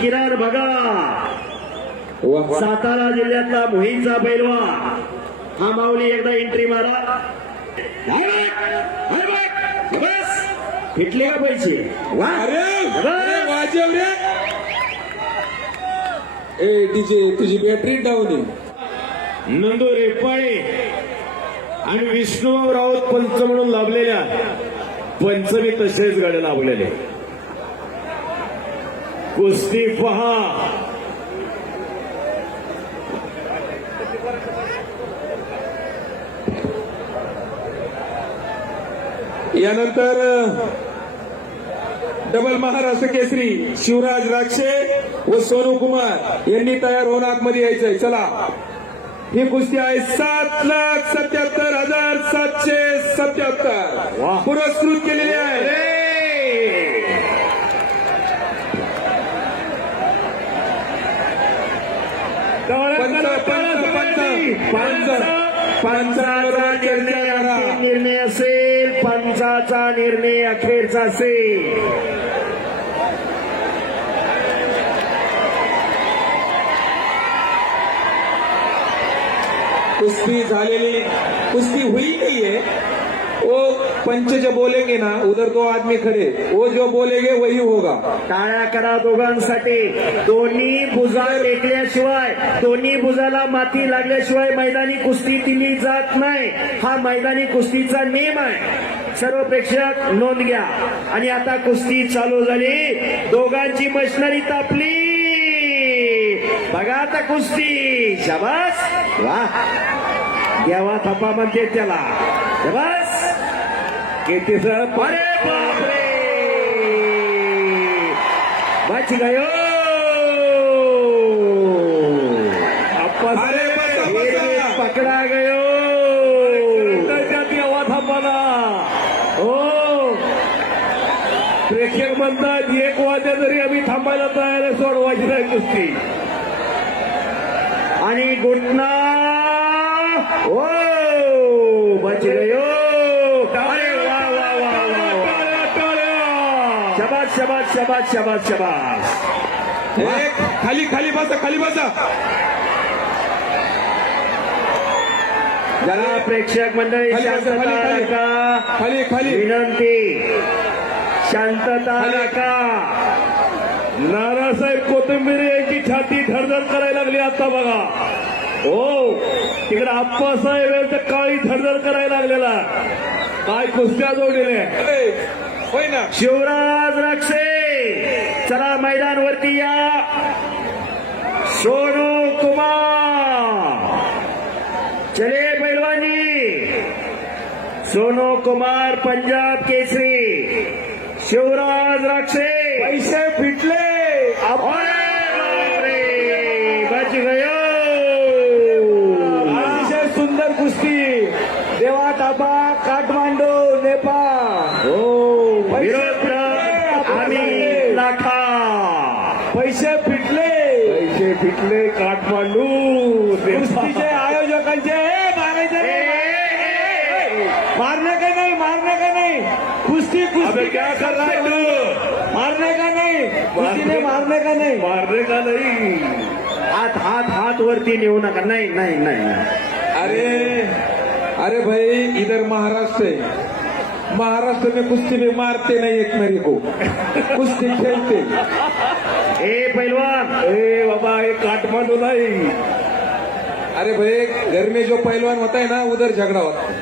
किरण बघा. सातारा जिल्ह्यातला मोहीचा पैलवा हा माऊली एकदा एंट्री मारा. फिटले का पैसे? वाजव रे. ए तिची तुझी बॅटरी डाऊन आहे. नंदुरे पाळे आणि विष्णुभाऊ राऊत पंच म्हणून लाभलेल्या. पंचमी तसेच गाड्या लाभलेले. कुस्ती पहा. यानंतर डबल महाराष्ट्र केसरी शिवराज राक्षे व सोनू कुमार यांनी तयार होऊन आतमध्ये यायचंय. चला. ही कुस्ती आहे सात लाख सत्याहत्तर हजार सातशे सत्याहत्तर. पुरस्कृत केलेली आहे पंच पंच पंच पंच पंचाचा निर्णय. निर्णय असेल पंचाचा निर्णय अखेरचा असेल. कुश्ती झालेली कुश्ती हुई नहीं वो पंच जो बोलेंगे ना उधर दो आदमी खड़े वो जो बोलेंगे वही होगा। टाळ्या करा दोघांसाठी. दोन्ही भुजा टेकल्याशिवाय दोन्ही भुजाला माती लागल्याशिवाय मैदानी कुस्ती दिली जात नाही. हा मैदानी कुस्तीचा नियम आहे. सर्व प्रेक्षक नोंद घ्या. आणि आता कुस्ती चालू झाली. दोघांची मशिनरी तापली. बघा आता कुस्ती. शाबास. वा. देवा थप्पा म्हणते त्याला. शबास. किती सर अरे बापरे! बच गयो अरे. हे पकडा गयो देवा थांबाला हो. प्रेक्षक म्हणतात एक वाद्या जरी आम्ही थांबायला तयार आहे सोडवायची नाही कुस्ती आणि घुटना ओ बच गयो अरे वा वा वा वा वा शबाज शबाज शबाज एक खाली खाली बसा खाली बसा. जरा प्रेक्षक मंडळी शांतता खाली, खाली. विनंती. शांतता. राखा. नानासाहेब कोथिंबीर यांची छाती धडधड करायला लागली आता बघा. हो तिकडे आप्पासाहेब यांचं काळी धडधड करायला लागलेला. काय कुस्त्या जोडलेल्या शिवराज रक्षे. चला मैदानवरती या. सोनू कुमार. चले पैलवानी. सोनू कुमार पंजाब केसरी. शिवराज राक्षे. पैसे फिटले. पैसे फिटले पैसे फिटले काठमांडू. कुस्तीचे आयोजकांचे ए, मारायचे मारने का नहीं मारने का नहीं? कुश्ती कुश्ती क्या कर रहा है तू? मारने का नहीं? कुश्ती ने मारने का नहीं? मारने का नहीं? हात हात हात वरती नेऊ नका. नाही नाही नाही अरे अरे भाई इधर महाराष्ट्र है. महाराष्ट्र में कुश्ती में मारते नहीं एक मेरे को। कुश्ती खेलते। ए पैलवान. ए बाबा हे काठमांडू नाही. अरे भाई घर में जो पहलवान होता है ना उधर झगड़ा होता है।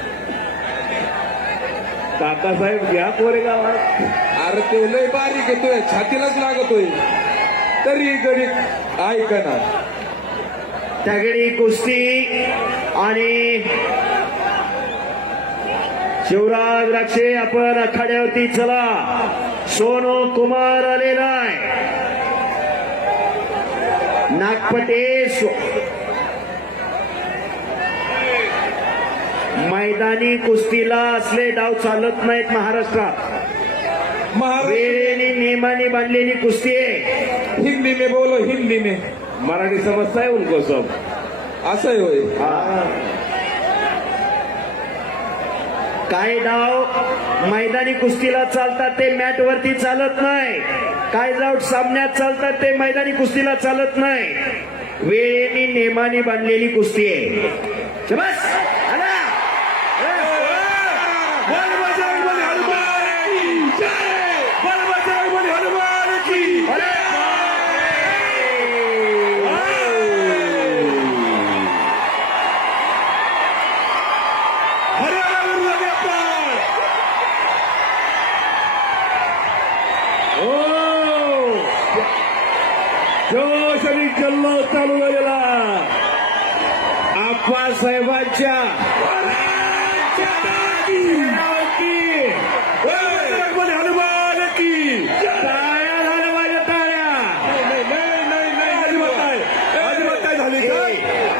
काकासाहेब घ्या कोरे गावात. अरे तो लय बारीक येतोय छातीलाच लागतोय. तरी गडी ऐकना तगडी कुस्ती आणि शिवराज राक्षे आपण आखाड्यावरती चला. सोनू कुमार आलेला आहे नागपटे मैदानी कुस्तीला असले डाव चालत नाहीत महाराष्ट्रात. महाराष्ट्र वेळेने नियमाने बांधलेली कुस्ती आहे. हिंदी में बोलो हिंदी में मराठी समजता उनको सब. असं आहे होय. काही डाव मैदानी कुस्तीला चालतात ते मॅट वरती चालत नाही. काय जाऊ सामन्यात चालतात ते मैदानी कुस्तीला चालत नाही. वेळेने नेमाने बांधलेली कुस्ती आहे. जोश आणि जल्लोष चालू झालेला आप्पासाहेबांच्या बली हनुमान की टाळ्या झाल्या माझ्या टाळ्या अजिबात नाही झाली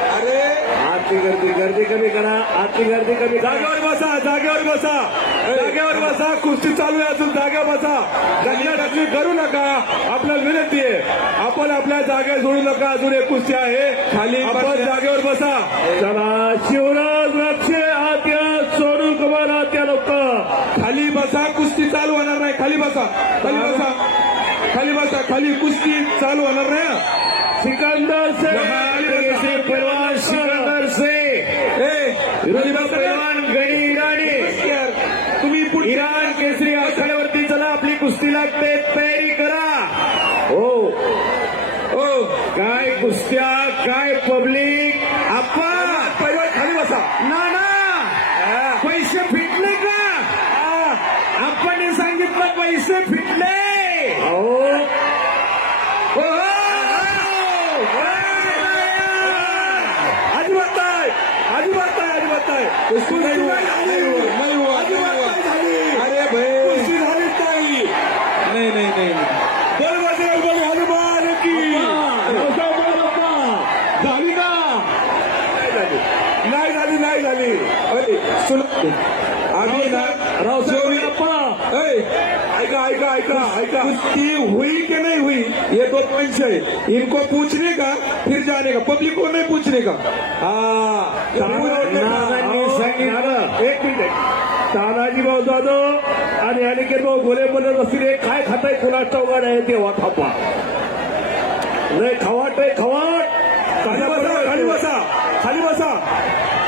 अरे आतली गर्दी गर्दी कमी करा आतली गर्दी कमी जागेवर बसा जागेवर बसा. जागेवर बसा कुस्ती चालू आहे अजून. जागेवर बसा. दगडादगडी करू नका. आपल्याला विनंती आहे. आपल्या जागेवर सोडू नका. अजून एक कुस्ती आहे. खाली आपण जागेवर बसा. चला शिवराज लक्ष आत्या सोनू कुमार आत्या लोक. खाली बसा. कुस्ती चालू होणार नाही. खाली बसा. खाली बसा. खाली बसा. खाली कुस्ती चालू होणार नाही. सिकंदर से सिकंदर से. विरोधी बसा रे. पहलवान गणी इराणी यार, तुम्ही पुढे इराण केसरी आखाड्यावरती चला आपली कुस्ती लागते तयारी करा हो हो काय कुस्त्या काय पब्लिक आपण पहिला खाली बसा ना ना हा. पैसे फिटले का आपण सांगितलं पैसे फिटले हो अजिबात नाही अजिबात नाही अजिबात नाही कुस्ती नाही होत. नाही होत. नाही होत. अजिबात नाही झाली अरे भाई कुस्ती झालीच नाही नाही नाही नाही बोल बजरंग बली हनुमान की झाली का नाही झाली नाही झाली अरे सुन आम्ही ना रावसाहेब अप्पा ऐ, ऐका ऐका ऐका ऐका कुश्ती हुई कि नहीं हुई ये दो पॉइंट्स है इनको पूछने का फिर जाने का? पब्लिक को नहीं पूछने का? हाँ एक मिनिट तानाजी भाऊ जाधव आणि अनिकेत भाऊ गोले म्हणत असतील हे काय खाताय? कुणाचा उघड आहे तेव्हा थापा. लय खवाट आहे खवाट. खाली बसा खाली बसा खाली बसा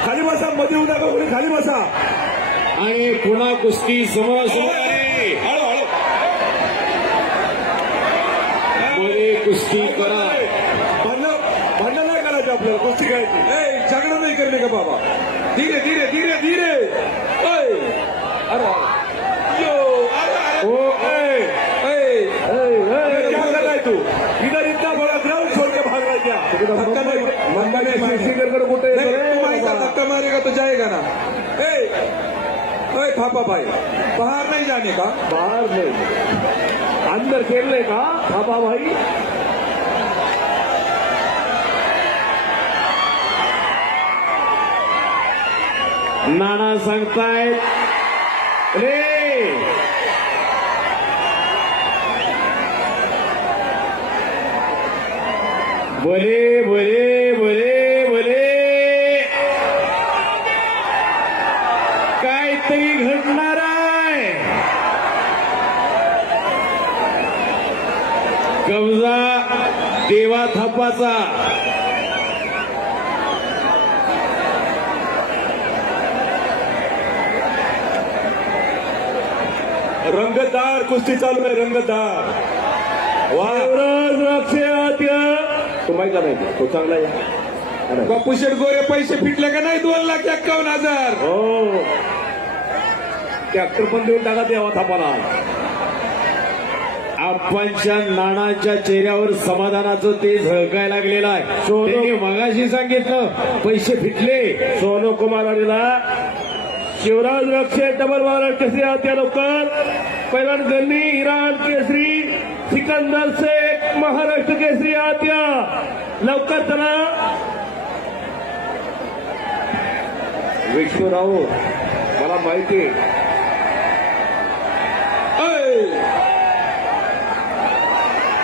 खाली बसा मध्ये नका कोणी खाली बसा. आणि पुन्हा कुस्ती समोर समोर आहे. हळू हळू मध्ये कुस्ती करा. भांडण भांडण नाही करायचं आपल्याला कुस्ती खेळायची ए झगडा नाही करणे का बाबा? धीरे धीरे धीरे धीरे. अरे ओ है तू? इधर इतना बड़ा ग्राउंड छोड़ के भाग रहा क्या? धक्का नहीं कुठे नहीं, मारेगा। तो जाएगा ना। ए ए थापा भाई। बाहर नहीं जाने का। बाहर नहीं। अंदर खेलने का थापा भाई। नाना सांगतायत रे बोले बोले बोले बोले काहीतरी घडणार आहे कब्जा देवा थापाचा रंगतदार कुस्ती चालू आहे रंगतदार वा शिवराज राक्षे तो माहिती नाही तो चांगला आहे. बापू गोरे पैसे फिटले का नाही? दोन लाख एक्कावन्न हजार. हो. ट्रॅक्टर पण देऊन टाका देवा थापाला. आप्पांच्या नानाच्या चेहऱ्यावर समाधानाचं ते झळकाय लागलेलं आहे. त्यांनी मगाशी सांगितलं पैसे फिटले. सोनू कुमार आलेला शिवराज रक्षे डबल महाराज केसरी आत्या लवकर? पहिला गल्ली इराण केसरी सिकंदर शेख महाराष्ट्र केसरी आत्या लवकर चला. विष्णूराव मला माहिती आहे.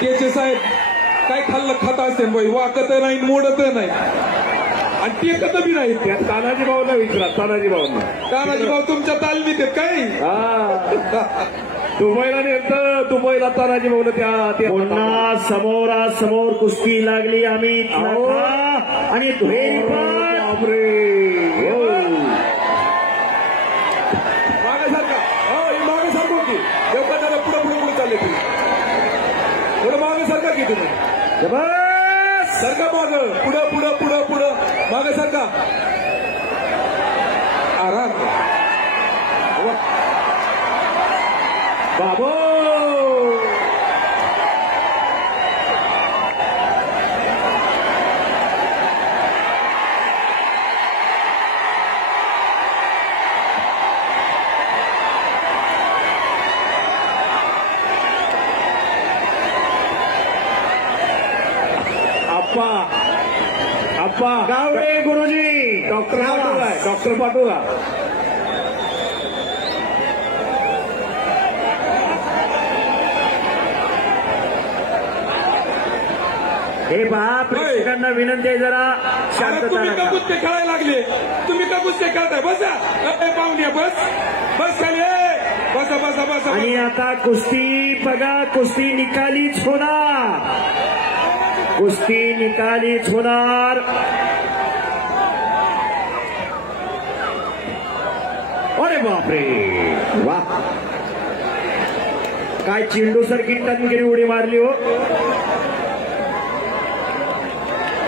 केचे साहेब काय खाल्लं खाता असते बाई? वाकत नाही मोडत नाही. आणि टेकत बी नाही त्या तानाजी भाऊंना विचारा तानाजी भाऊंना. तानाजी भाऊ तुमच्या तालमीत आहेत काय? हा. दुबईला नेलं दुबईला तानाजी भाऊला त्या त्या- पुन्हा समोरासमोर कुस्ती लागली अमित अहो. आणि दुहेरी पण. बापरे. हो. हो ही मागे सारखं की. देवका त्याला पुढे पुढे पुढे चालले तुम्ही. थोडं मागे सारखा की तुम्ही. जबरदस्त. सारखा माग पुढं पुढं पुढं पुढं. माग सारखा. आराम. बाबा. डॉक्टर पाठवला हे पहा प्रेक्षकांना विनंती आहे जरा शांतता तुम्ही का. कुस्ते खेळायला लागले? तुम्ही का कुस्ते खेळताय? बसा. पाहुण्या बस. बस खाली. बसा बसा बसा आणि आता कुस्ती बघा कुस्ती निकालीच होणार. कुस्ती निकालीच होणार. अरे बापरे. वा. काय चेंडू सारखी टनगिरी उडी मारली हो.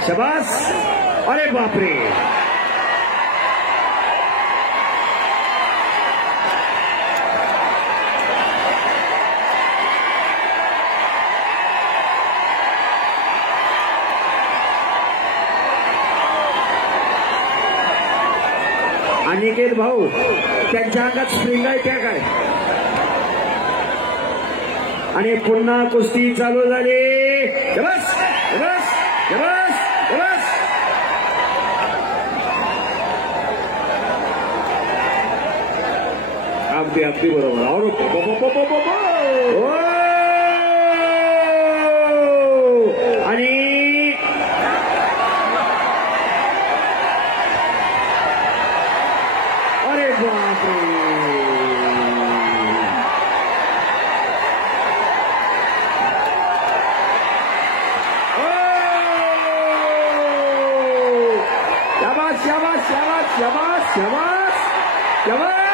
शबास. अरे बापरे. अनिकेत भाऊ त्यांच्या अंगात स्प्रिंग आहे त्या काय? आणि पुन्हा कुस्ती चालू झाली. बस बस बस बस अगदी अगदी बरोबर अहो, बो, बो, बो, बो, बो, बो. ओ! आणि अरे बापरे ओ! शाबास शाबास शाबास शाबास शाबास